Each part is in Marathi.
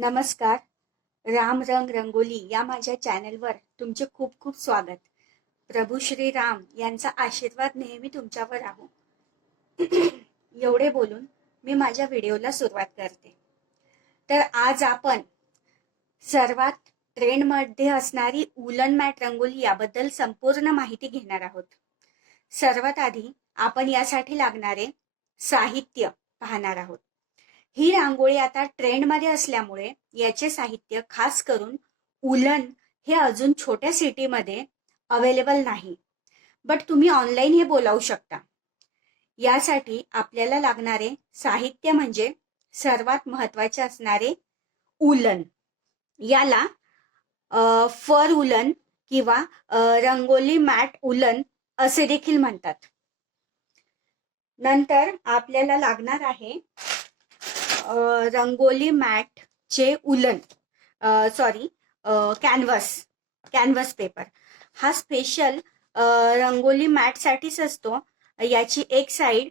नमस्कार. राम रंग रंगोली या माझ्या चॅनलवर तुमचे खूप खूप स्वागत. प्रभू श्री राम यांचा आशीर्वाद नेहमी तुमच्यावर राहो. एवढे बोलून मी माझ्या व्हिडिओला सुरुवात करते. तर आज आपण सर्वात ट्रेंडमध्ये असणारी उलन मॅट रंगोली याबद्दल संपूर्ण माहिती घेणार आहोत. सर्वात आधी आपण यासाठी लागणारे साहित्य पाहणार आहोत. ही रांगोळी आता ट्रेंडमध्ये असल्यामुळे याचे साहित्य खास करून उलन हे अजून छोट्या सिटीमध्ये अवेलेबल नाही, बट तुम्ही ऑनलाईन हे बोलावू शकता. यासाठी आपल्याला लागणारे साहित्य म्हणजे सर्वात महत्वाचे असणारे उलन. याला फर उलन किंवा रंगोली मॅट उलन असे देखील म्हणतात. नंतर आपल्याला लागणार आहे रंगोली मॅट चे उलन कॅनव्हास पेपर. हा स्पेशल रंगोली मॅट साठीच असतो. याची एक साइड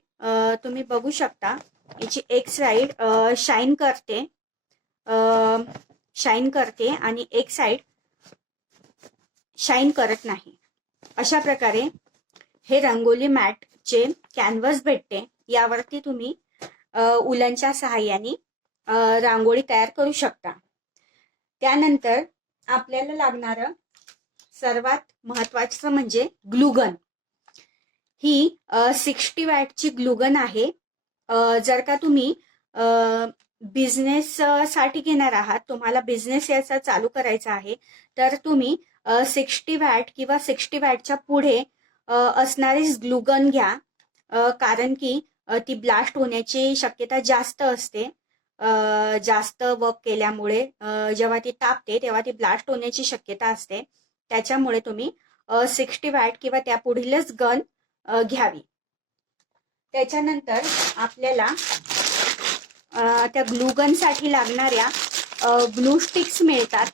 तुम्ही बघू शकता, याची एक साइड शाईन करते आणि एक साइड शाईन करत नाही. अशा प्रकारे हे रंगोली मॅट चे कॅनव्हास भेटते. यावरती तुम्ही उलनच्या सहाय्याने रांगोळी तयार करू शकता. त्यानंतर आपल्याला लागणार सर्वात महत्वाचं म्हणजे ग्लुगन. ही 60 वॅटची ग्लुगन आहे. जर का तुम्ही बिझनेस साठी घेणार आहात, तुम्हाला बिझनेस याचा चालू करायचा आहे, तर तुम्ही 60 वॅट किंवा 60 वॅटच्या पुढे असणारी ग्लुगन घ्या. कारण की ती ब्लास्ट होण्याची शक्यता जास्त असते. जास्त वर्क केल्यामुळे जेव्हा ती तापते तेव्हा ती ब्लास्ट होण्याची शक्यता असते. त्याच्यामुळे तुम्ही 60 वॅट किंवा त्या पुढीलच गन घ्यावी. त्याच्यानंतर आपल्याला त्या ग्लुगन साठी लागणाऱ्या ग्लू स्टिक्स मिळतात.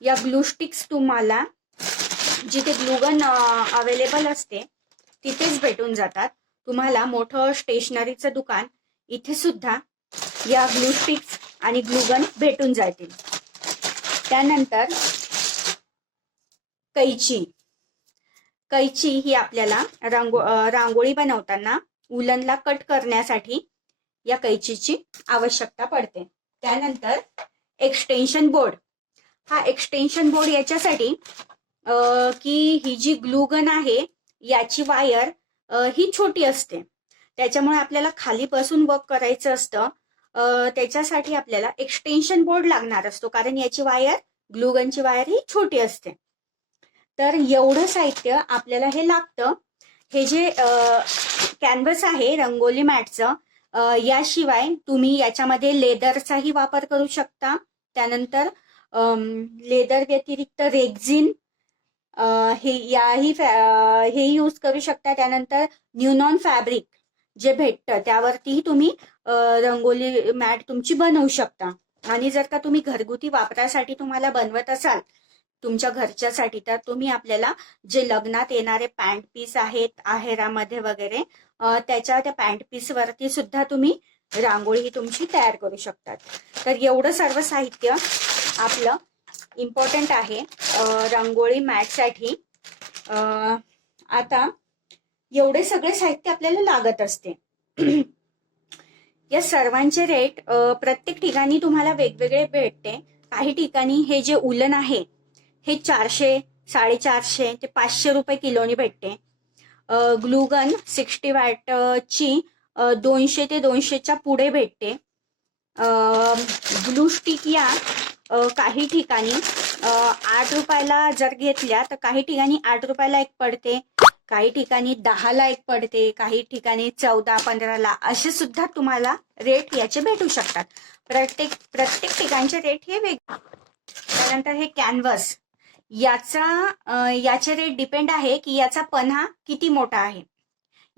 या ग्लू स्टिक्स तुम्हाला जिथे ग्लुगन अवेलेबल असते तिथेच भेटून जातात. तुम्हाला मोठं स्टेशनरीचं दुकान इथे सुद्धा या ग्लू स्टिक्स आणि ग्लुगन भेटून जातील. त्यानंतर कैची ही आपल्याला रांगोळी बनवताना उलनला कट करण्यासाठी या कैचीची आवश्यकता पडते. त्यानंतर एक्सटेन्शन बोर्ड. हा एक्सटेन्शन बोर्ड याच्यासाठी की ही जी ग्लुगन आहे याची वायर ही छोटी असते. त्याच्यामुळे आपल्याला खाली बसून वर्क करायचं असतं. त्याच्यासाठी आपल्याला एक्सटेन्शन बोर्ड लागणार असतो, कारण याची वायर, ग्लुगनची वायर ही छोटी असते. तर एवढं साहित्य आपल्याला हे लागतं. हे जे कॅनव्हास आहे रंगोली मॅटचं, याशिवाय तुम्ही याच्यामध्ये लेदरचाही वापर करू शकता. त्यानंतर लेदर व्यतिरिक्त रेक्झिन हे यूज करू शकता. त्यानंतर न्यूनॉन फॅब्रिक जे भेटतं त्यावरतीही तुम्ही रंगोली मॅट तुमची बनवू शकता. आणि जर का तुम्ही घरगुती वापरासाठी तुम्हाला बनवत असाल तुमच्या घरच्यासाठी, तर तुम्ही आपल्याला जे लग्नात येणारे पॅन्ट पीस आहेत आहेरामध्ये वगैरे, त्या पॅन्ट पीस वरती सुद्धा तुम्ही रांगोळी ही तुमची तयार करू शकतात. तर एवढं सर्व साहित्य आपलं इम्पॉर्टंट आहे रांगोळी मॅट साठी. आता एवढे सगळे साहित्य आपल्याला लागत असते. या सर्वांचे रेट प्रत्येक ठिकाणी तुम्हाला वेगवेगळे भेटते. काही ठिकाणी हे जे उलन आहे हे 400, 450 ते 500 रुपये किलोनी भेटते. ग्लुगन 60 वॅट ची 200 ते 200च्या पुढे भेटते. ग्लू स्टिक या काही ठिकाणी 8 रुपयाला जर घेतल्या तर काही ठिकाणी 8 रुपयाला एक पडते, काही ठिकाणी 10ला एक पडते, काही ठिकाणी 14-15ला, असे सुद्धा तुम्हाला रेट याचे भेटू शकतात. प्रत्येक ठिकाणचे रेट हे वेगळे. त्यानंतर हे कॅनव्हास, याचे रेट डिपेंड आहे की याचा पन्हा किती मोठा आहे.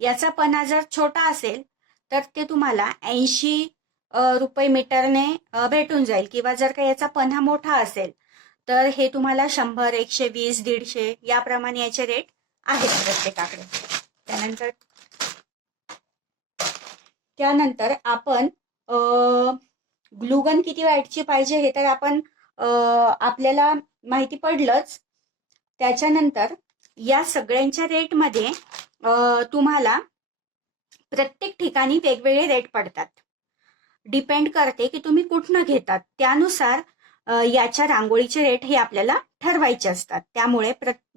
याचा पन्हा जर छोटा असेल तर ते तुम्हाला 80 रुपये मीटरने भेटून जाईल. किंवा जर का याचा पन्हा मोठा असेल तर हे तुम्हाला 100, 120, 150 याप्रमाणे याचे रेट आहेत प्रत्येकाकडे. त्यानंतर आपण ग्लुगन किती वाटची पाहिजे हे तर आपण आपल्याला माहिती पडलंच. त्याच्यानंतर या सगळ्यांच्या रेटमध्ये तुम्हाला प्रत्येक ठिकाणी वेगवेगळे रेट पडतात. डिपेंड करते की तुम्ही कुठनं घेतात, त्यानुसार याच्या रांगोळीचे रेट हे आपल्याला ठरवायचे असतात. त्यामुळे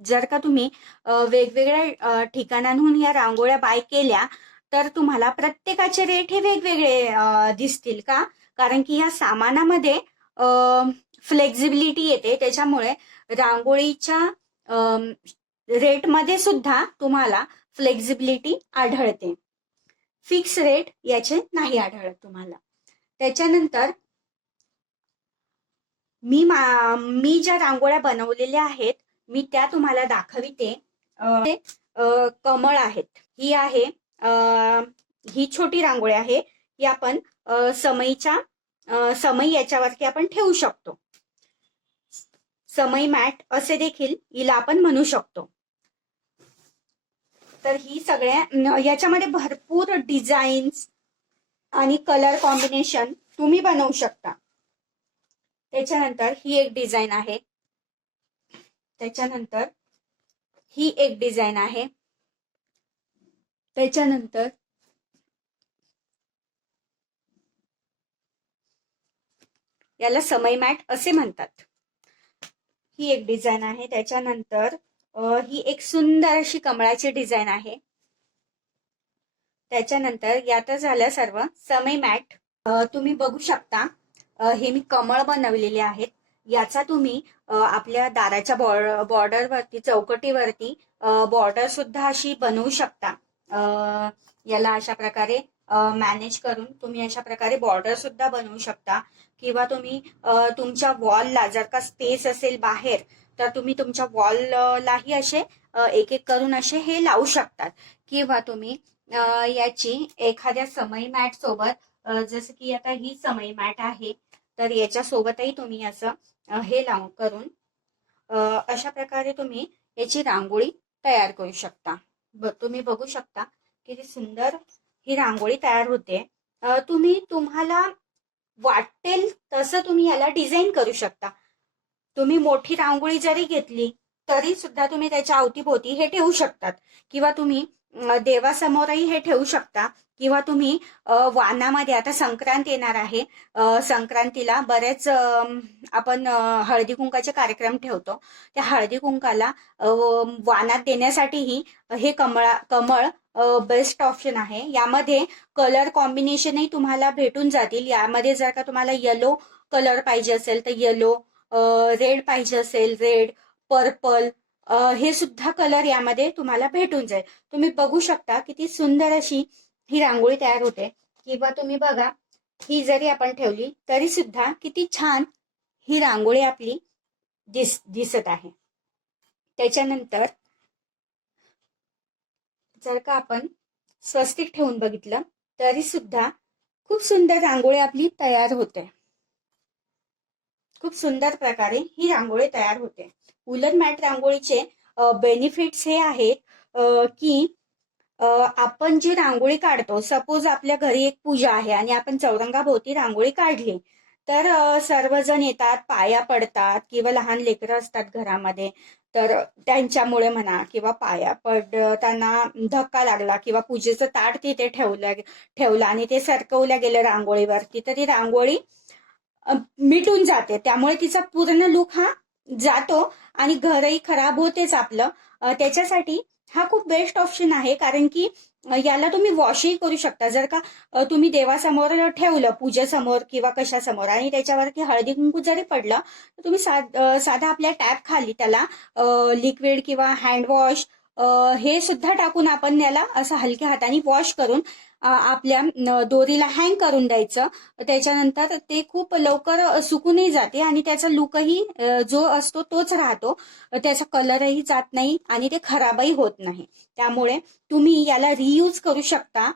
जर का तुम्ही वेगवेगळ्या ठिकाणांहून या रांगोळ्या बाय केल्या तर तुम्हाला प्रत्येकाचे रेट हे वेगवेगळे दिसतील का, कारण की या सामानामध्ये फ्लेक्झिबिलिटी येते. त्याच्यामुळे रांगोळीच्या रेटमध्ये सुद्धा तुम्हाला फ्लेक्झिबिलिटी आढळते. फिक्स रेट याचे नाही आढळत तुम्हाला. त्याच्यानंतर मी ज्या रांगोळ्या बनवलेल्या आहेत मी त्या तुम्हाला दाखविते. कमळ आहेत. ही आहे ही छोटी रांगोळी आहे. ही आपण समई याच्यावरती आपण ठेवू शकतो. समई मॅट असे देखील हिला आपण म्हणू शकतो. तर ही सगळ्या याच्यामध्ये भरपूर डिझाईन्स आणि कलर कॉम्बिनेशन तुम्ही बनवू शकता. त्याच्यानंतर ही एक डिझाईन आहे. त्याच्यानंतर ही एक डिझाईन आहे. त्याच्यानंतर याला समई मॅट असे म्हणतात. ही एक डिझाईन आहे. त्याच्यानंतर ही एक सुंदर अशी कमळाची डिझाईन आहे. त्याच्यानंतर यात झालं सर्व समई मॅट. तुम्ही बघू शकता हे मी कमळ बनवलेले आहेत. याचा तुम्ही आपल्या दाराच्या बॉर्डरवरती चौकटीवरती बॉर्डर सुद्धा अशी बनवू शकता. याला अशा प्रकारे मॅनेज करून तुम्ही अशा प्रकारे बॉर्डर सुद्धा बनवू शकता. किंवा तुम्ही तुमच्या वॉलला जर का स्पेस असेल बाहेर तर तुम्ही तुमच्या वॉललाही असे एक एक करून असे हे लावू शकतात. किंवा तुम्ही याची एखाद्या समई मॅट सोबत जसं की आता ही समई मॅट आहे तर याच्या सोबतही तुम्ही असं हे लावून करून अशा प्रकारे तुम्ही याची रांगोळी तयार करू शकता. तुम्ही बघू शकता किती सुंदर ही रांगोळी तयार होते. तुम्ही तुम्हाला वाटेल तसं तुम्ही याला डिझाईन करू शकता. तुम्ही मोठी रांगोळी जरी घेतली तरी सुद्धा तुम्ही त्याच्या अवतीभोवती हे ठेवू शकतात. किंवा तुम्ही देवासमोरही हे ठेवू शकता. किंवा तुम्ही वानामध्ये, आता संक्रांत येणार आहे, संक्रांतीला बरेच आपण हळदी कुंकाचे कार्यक्रम ठेवतो. त्या हळदी कुंकाला वानात देण्यासाठीही हे कमळ बेस्ट ऑप्शन आहे. यामध्ये कलर कॉम्बिनेशनही तुम्हाला भेटून जातील. यामध्ये जर का तुम्हाला येलो कलर पाहिजे असेल तर येलो, रेड पाहिजे असेल रेड, पर्पल, हे सुद्धा कलर यामध्ये तुम्हाला भेटून जाईल. तुम्ही बघू शकता किती सुंदर अशी ही रांगोळी तयार होते. किंवा तुम्ही बघा ही जरी आपण ठेवली तरी सुद्धा किती छान ही रांगोळी आपली दिसत आहे. त्याच्यानंतर जर का आपण स्वस्तिक ठेवून बघितलं तरी सुद्धा खूप सुंदर रांगोळी आपली तयार होते. खूप सुंदर प्रकारे ही रांगोळी तयार होते. वुलन मॅट रांगोळीचे बेनिफिट्स हे आहेत की आपण जी रांगोळी काढतो, सपोज आपल्या घरी एक पूजा आहे आणि आपण चौरंगाभोवती रांगोळी काढली तर सर्वजण येतात, पाया पडतात. किंवा लहान लेकरं असतात घरामध्ये तर त्यांच्यामुळे म्हणा किंवा पाया पडताना धक्का लागला किंवा पूजेचं ताट तिथे ठेवलं आणि ते सरकवल्या गेलं रांगोळीवरती तर ती रांगोळी मिटून जाते. त्यामुळे तिचा पूर्ण लुक हा जातो आणि घरही खराब होतेच आपलं. त्याच्यासाठी हा खूप बेस्ट ऑप्शन आहे. कारण की याला तुम्ही वॉशही करू शकता. जर का तुम्ही देवासमोर ठेवलं, पूजेसमोर किंवा कशासमोर, आणि त्याच्यावरती हळदी कुंकू जरी पडलं तर तुम्ही साधा आपल्या टॅप खाली त्याला लिक्विड किंवा हँड वॉश हे सुद्धा टाकून आपण याला असं हलक्या हाताने वॉश करून आपल्या दोरीला हँग करून द्यायचं. त्याच्यानंतर ते खूप लवकर सुकूनही जाते आणि त्याचा लुकही जो असतो तोच राहतो. त्याचा कलरही जात नाही आणि ते खराबही होत नाही. त्यामुळे तुम्ही याला रियूज करू शकता.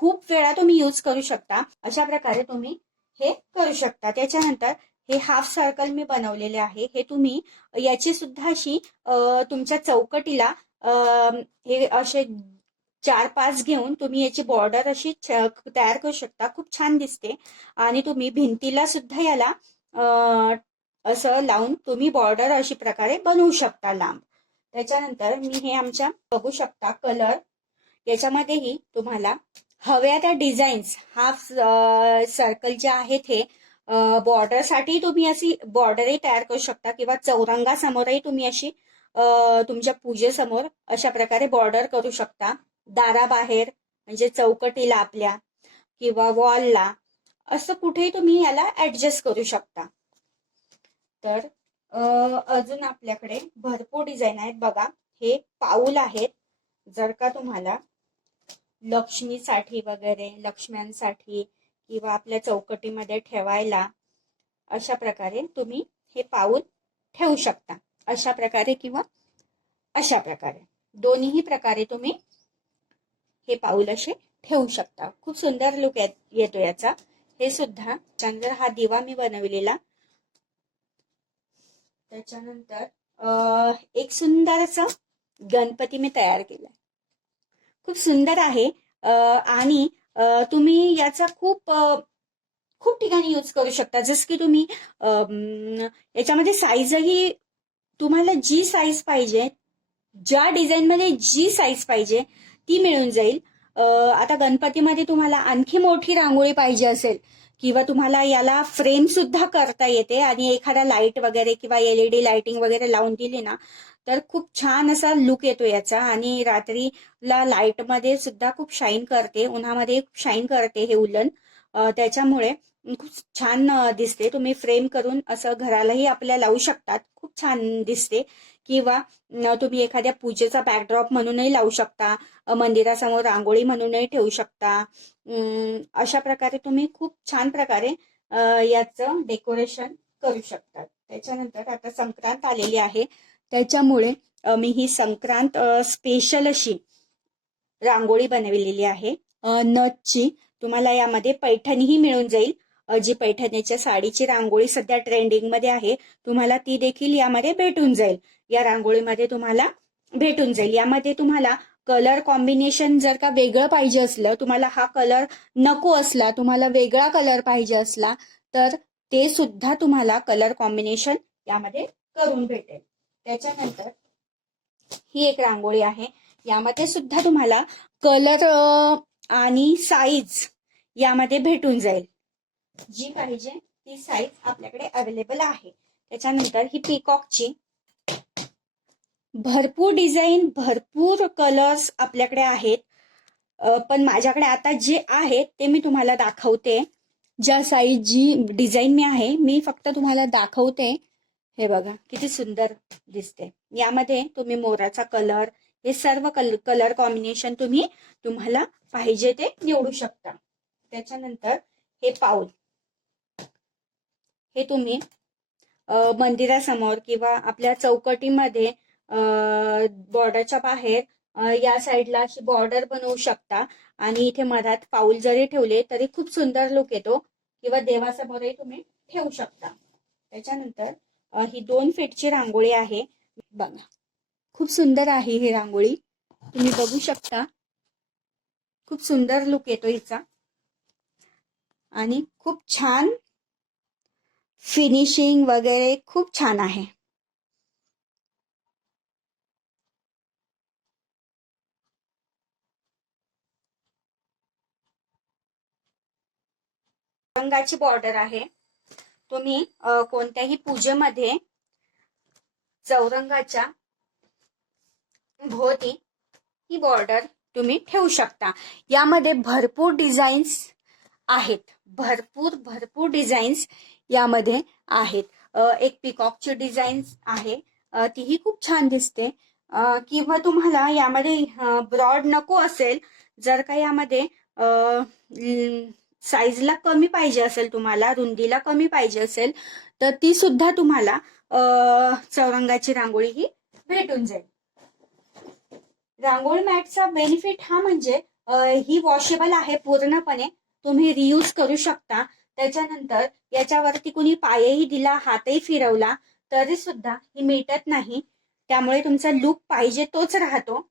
खूप वेळा तुम्ही यूज करू शकता. अशा प्रकारे तुम्ही हे करू शकता. त्याच्यानंतर हे हाफ सर्कल मी बनवलेले आहे. हे तुम्ही याची सुद्धा अशी तुमच्या चौकटीला हे असे 4-5 घेऊन तुम्ही याची बॉर्डर अशी तयार करू शकता. खूप छान दिसते. आणि तुम्ही भिंतीला सुद्धा याला असं लावून तुम्ही बॉर्डर अशी प्रकारे बनवू शकता लांब. त्याच्यानंतर मी हे आमच्या बघू शकता कलर, याच्यामध्येही तुम्हाला हव्या त्या डिझाईन्स, हाफ सर्कल जे आहेत हे बॉर्डर साठी तुम्ही अशी बॉर्डरही तयार करू शकता, किंवा चौरंगासमोरही तुम्ही अशी तुमच्या पूजेसमोर अशा प्रकारे बॉर्डर करू शकता. दाराबाहेर म्हणजे चौकटीला आपल्या किंवा वॉलला असं कुठेही तुम्ही याला ऍडजस्ट करू शकता. तर अजून आपल्याकडे भरपूर डिझाईन आहेत बघा. हे पाऊल आहेत. जर का तुम्हाला लक्ष्मीसाठी वगैरे, लक्ष्म्यांसाठी किंवा आपल्या चौकटीमध्ये ठेवायला अशा प्रकारे तुम्ही हे पाऊल ठेवू शकता. अशा प्रकारे किंवा अशा प्रकारे, दोन्ही प्रकारे तुम्ही हे पाऊल असे ठेवू शकता. खूप सुंदर लुक येतो याचा. हे सुद्धा चंद्र हा दिवा मी बनवलेला. त्याच्यानंतर एक सुंदर असं गणपती मी तयार केला. खूप सुंदर आहे. आणि तुम्ही याचा खूप ठिकाणी यूज करू शकता. जसं की तुम्ही याच्यामध्ये साईजही तुम्हाला जी साईज पाहिजे, ज्या डिझाईन मध्ये जी साईज पाहिजे ती मिळून जाईल. आता गणपतीमध्ये तुम्हाला आणखी मोठी रांगोळी पाहिजे असेल, किंवा तुम्हाला याला फ्रेम सुद्धा करता येते आणि एखादा लाईट वगैरे किंवा LED लाइटिंग वगैरे लावून दिली ना, तर खूप छान असा लुक येतो याचा. आणि रात्रीला लाईट मध्ये सुद्धा खूप शाईन करते, उन्हामध्ये खूप शाईन करते हे उलन. त्याच्यामुळे खूप छान दिसते. तुम्ही फ्रेम करून असं घरालाही आपल्या लावू शकतात. खूप छान दिसते. किंवा तुम्ही एखाद्या पूजेचा बॅकड्रॉप म्हणूनही लावू शकता. मंदिरासमोर रांगोळी म्हणूनही ठेवू शकता. अशा प्रकारे तुम्ही खूप छान प्रकारे याचं डेकोरेशन करू शकतात. त्याच्यानंतर आता संक्रांत आलेली आहे, त्याच्यामुळे मी ही संक्रांत स्पेशल अशी रांगोळी बनवलेली आहे नथची. तुम्हाला यामध्ये पैठणीही मिळून जाईल. जी पैठणीच्या साडीची रांगोळी सध्या ट्रेंडिंग मध्ये आहे, तुम्हाला ती देखील यामध्ये भेटून जाईल. या रांगोळीमध्ये तुम्हाला भेटून जाईल. यामध्ये तुम्हाला कलर कॉम्बिनेशन जर का वेगळं पाहिजे असलं, तुम्हाला हा कलर नको असला, तुम्हाला वेगळा कलर पाहिजे असला, तर ते सुद्धा तुम्हाला कलर कॉम्बिनेशन यामध्ये करून भेटेल. त्याच्यानंतर ही एक रांगोळी आहे. यामध्ये सुद्धा तुम्हाला कलर आणि साईज यामध्ये भेटून जाईल. जी पाहिजे ती साईज आपल्याकडे अवेलेबल आहे. त्याच्यानंतर ही पीकॉकची भरपूर डिझाईन, भरपूर कलर्स आपल्याकडे आहेत. पण माझ्याकडे आता जे आहेत ते मी तुम्हाला दाखवते. ज्या साईज, जी डिझाईन मी आहे, मी फक्त तुम्हाला दाखवते. हे बघा किती सुंदर दिसते. यामध्ये तुम्ही मोराचा कलर, हे सर्व कलर कॉम्बिनेशन तुम्हाला पाहिजे ते निवडू शकता. त्याच्यानंतर हे पाऊल, हे तुम्ही मंदिरासमोर किंवा आपल्या चौकटीमध्ये बॉर्डरच्या बाहेर या साईडला अशी बॉर्डर बनवू शकता. आणि इथे मधात पाऊल जरी ठेवले तरी खूप सुंदर लुक येतो. किंवा देवासमोरही तुम्ही ठेवू शकता. त्याच्यानंतर ही 2 फीटची रांगोळी आहे बघा. खूप सुंदर आहे ही रांगोळी, तुम्ही बघू शकता. खूप सुंदर लुक येतो हिचा आणि खूप छान फिनिशिंग वगैरे खूप छान आहे. रंगाची बॉर्डर आहे. तुम्ही कोणत्याही पूजेमध्ये चौरंगाच्या भोवती ही बॉर्डर तुम्ही ठेवू शकता. यामध्ये भरपूर डिझाईन्स आहेत, भरपूर डिझाईन्स यामध्ये आहेत. एक पिकॉकची डिझाईन आहे, तीही खूप छान दिसते. किंवा तुम्हाला यामध्ये ब्रॉड नको असेल, जर का यामध्ये साईजला कमी पाहिजे असेल, तुम्हाला रुंदीला कमी पाहिजे असेल, तर ती सुद्धा तुम्हाला चौरंगाची रांगोळी ही भेटून जाईल. रांगोळी मॅटचा बेनिफिट हा म्हणजे ही वॉशेबल आहे पूर्णपणे, तुम्ही रियूज करू शकता. त्याच्यानंतर याच्यावरती कुणी पायही दिला, हातही फिरवला तरी सुद्धा ही मिटत नाही. त्यामुळे तुमचा लुक पाहिजे तोच राहतो.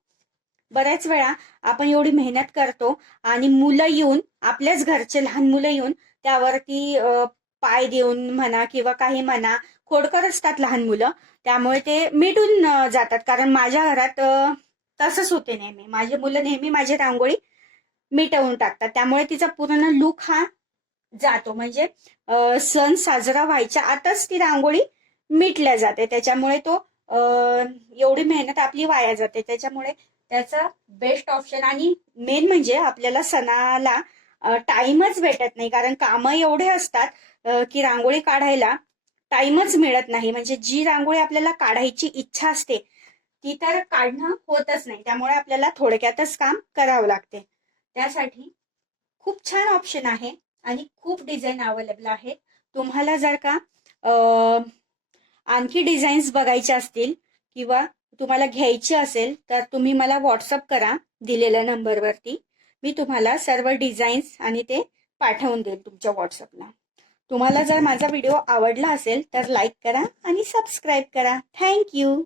बऱ्याच वेळा आपण एवढी मेहनत करतो आणि मुलं येऊन, आपल्याच घरचे लहान मुलं येऊन त्यावरती पाय देऊन म्हणा किंवा काही म्हणा, खोडकर असतात लहान मुलं, त्यामुळे ते मिटून जातात. कारण माझ्या घरात तसंच होते नेहमी. माझे मुलं नेहमी माझी रांगोळी मिटवून टाकतात. त्यामुळे तिचा पूर्ण लुक हा जातो. म्हणजे सण साजरा व्हायच्या आताच ती रांगोळी मिटल्या जाते. त्याच्यामुळे तो एवढी मेहनत आपली वाया जाते. त्याच्यामुळे त्याचा बेस्ट ऑप्शन आणि मेन म्हणजे आपल्याला सणाला टाइमच भेटत नाही. कारण कामं एवढे असतात की रांगोळी काढायला टाइमच मिळत नाही. म्हणजे जी रांगोळी आपल्याला काढायची इच्छा असते ती तर काढणं होतच नाही. त्यामुळे आपल्याला थोडक्यातच काम करावं लागते. त्यासाठी खूप छान ऑप्शन आहे आणि खूप डिझाईन अवेलेबल आहेत. तुम्हाला जर का आणखी डिझाईन्स बघायचे असतील किंवा तुम्हाला घ्यायची असेल तर तुम्ही मला व्हॉट्सअप करा दिलेल्या नंबरवरती. मी तुम्हाला सर्व डिझाईन्स आणि ते पाठवून देईल तुमच्या व्हॉट्सअपला. तुम्हाला जर माझा व्हिडिओ आवडला असेल तर लाईक करा आणि सबस्क्राईब करा. थँक्यू.